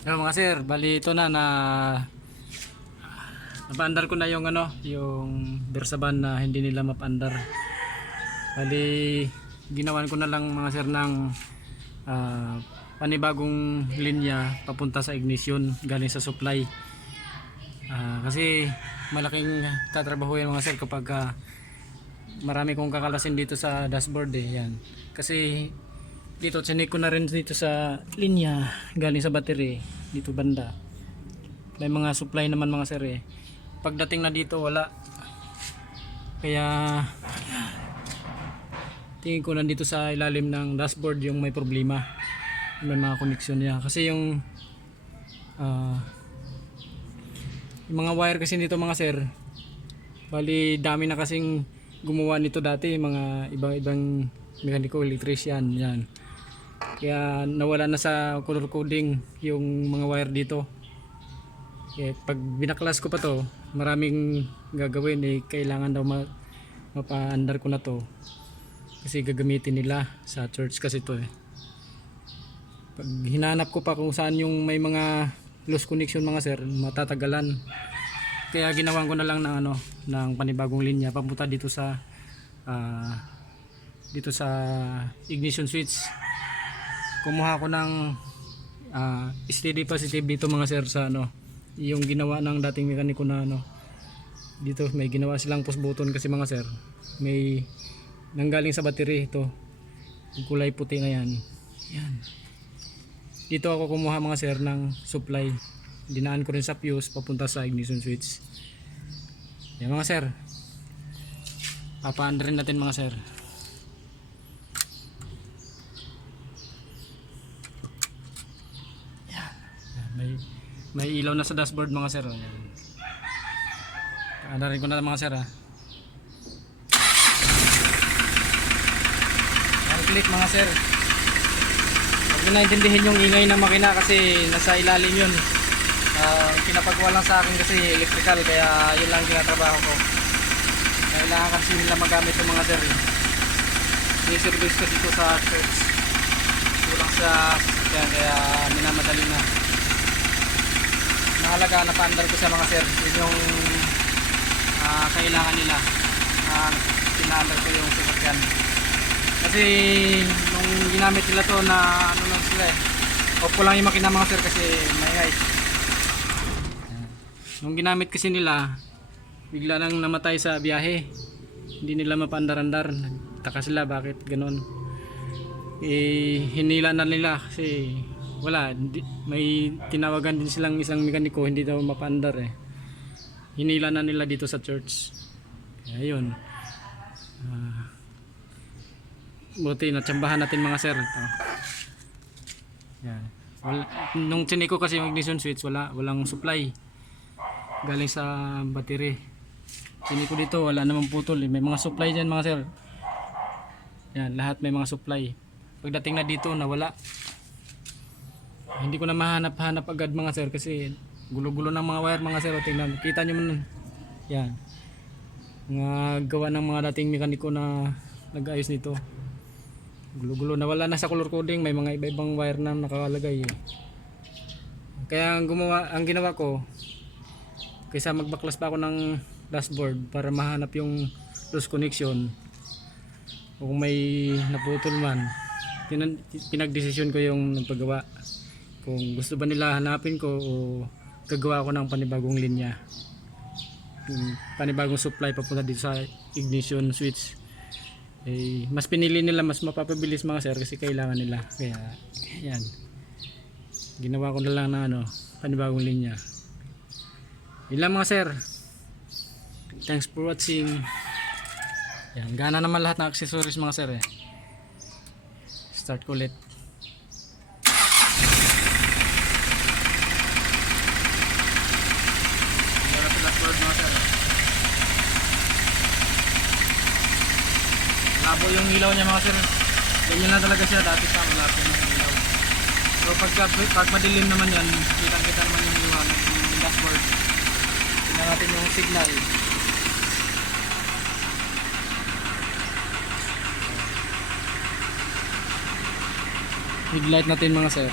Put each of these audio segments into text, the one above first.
Yo mga sir, bali ito na na napaandar ko na yung ano, yung Bersaban na hindi nila mapaandar. Bali ginawan ko na lang mga sir ng ah, panibagong linya papunta sa ignition galing sa supply. Ah, kasi malaking tatrabaho yan mga sir kapag ah, marami kong kakalasin dito sa dashboard eh yan. Kasi dito chinik ko na rin dito sa linya galing sa battery dito banda. May mga supply naman mga sir eh. Pagdating na dito wala. Kaya tingin ko nandito sa ilalim ng dashboard yung may problema. May mga connection niya. Kasi yung ah, yung mga wire kasi dito mga sir bali dami na kasing gumawa nito dati mga ibang ibang mekaniko electrician yan kaya nawala na sa color coding yung mga wire dito. Kaya pag binaklas ko pa to, maraming gagawin eh kailangan daw ma mapa-under ko na to. Kasi gagamitin nila sa church kasi to eh. Pag hinanap ko pa kung saan yung may mga loose connection mga sir, matatagalan. Kaya ginawan ko na lang ng ano, ng panibagong linya papunta dito sa ah, dito sa ignition switch kumuha ko ng ah, steady positive dito mga sir sa ano yung ginawa ng dating mekaniko na ano. Dito may ginawa silang push button kasi mga sir may nanggaling sa battery ito. Yung kulay puti na yan. Yan. Dito ako kumuha mga sir ng supply. Dinaan ko rin sa fuse papunta sa ignition switch. Yan mga sir. Papaandar rin natin mga sir Yan, may may ilaw na sa dashboard mga sir. oh. Yan. Ano rin ko na mga sir ha. One click mga sir. Huwag nyo naintindihin yung ingay ng makina kasi nasa ilalim yun. Ah, pinapagawa lang sa akin kasi electrical kaya yun lang tinatrabaho ko. Kailangan kasi nila magamit yung mga sir. Ni-service ko dito sa church. Kulang sa kaya minamadali na mahalaga na paandar ko sa mga sir. Yun yung ah, kailangan nila. Uh, pinaandar ko yung sasakyan. Kasi nung ginamit nila to na ano lang sila eh opo lang yung makina mga sir kasi may nung ginamit kasi nila bigla nang namatay sa biyahe. Hindi nila mapaandar-andar. Sila bakit ganon? Eh hinila na nila kasi wala hindi, may tinawagan din silang isang mekaniko hindi daw mapaandar eh. Hinila na nila dito sa church. Kaya yun. Ah, buti natsambahan natin mga sir. Ito. Yan. Wala, nung chiniko kasi yung ignition switch wala walang supply. Galing sa battery. Chiniko dito wala namang putol. Eh. may mga supply dyan mga sir. Yan lahat may mga supply. Pagdating na dito nawala hindi ko na mahanap-hanap agad mga sir kasi gulo-gulo ng mga wire mga sir. O, tingnan kita nyo man yan. Mga gawa ng mga dating mekaniko na nag-ayos nito. Gulo-gulo. Nawala na sa color coding. May mga iba-ibang wire na nakalagay eh. kaya ang gumawa ang ginawa ko kaysa magbaklas pa ako ng dashboard para mahanap yung loose connection kung may naputol man pinagdesisyon ko yung nagpagawa kung gusto ba nila hanapin ko o gagawa ko ng panibagong linya. Panibagong supply papunta dito sa ignition switch eh, mas pinili nila mas mapapabilis mga sir kasi kailangan nila. Kaya yan. Ginawa ko na lang na ano panibagong linya. Yun lang mga sir. Thanks for watching. Yan gana naman lahat ng accessories mga sir eh. Start ko ulit Meron sa dashboard mga sir. Labo yung ilaw niya mga sir. Ganyan na talaga siya. Dati pa malabo yung ilaw. So pagka, pag madilim naman yan, kitang kita naman yung liwanag yung dashboard. Tingnan natin yung signal. Headlight natin mga sir.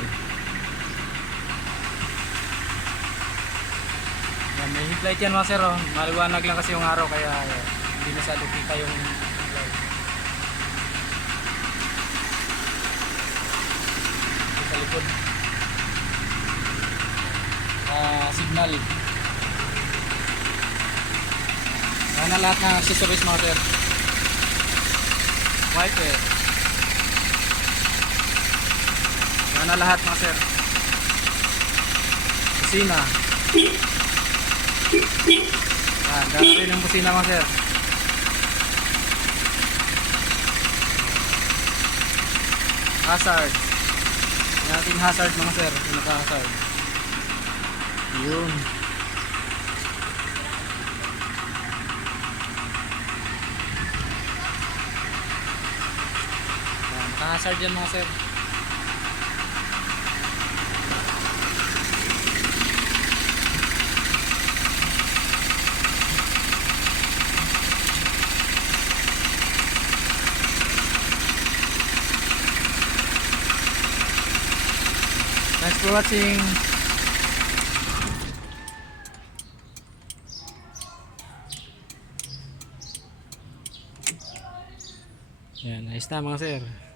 Yan, may headlight yan mga sir. Oh. Maliwanag lang kasi yung araw kaya eh, hindi masyado kita yung headlight. Sa likod. Ah, signal. Yan na lahat ng accessories mga sir. Wiper. Yan na lahat mga sir. Busina. Yan, gano'n rin yung busina mga sir. Hazard. Yan ating hazard mga sir. Pinaka-hazard. Yun. Yan, Naka-hazard yan mga sir. Thanks for watching. Yan, ayos na mga sir.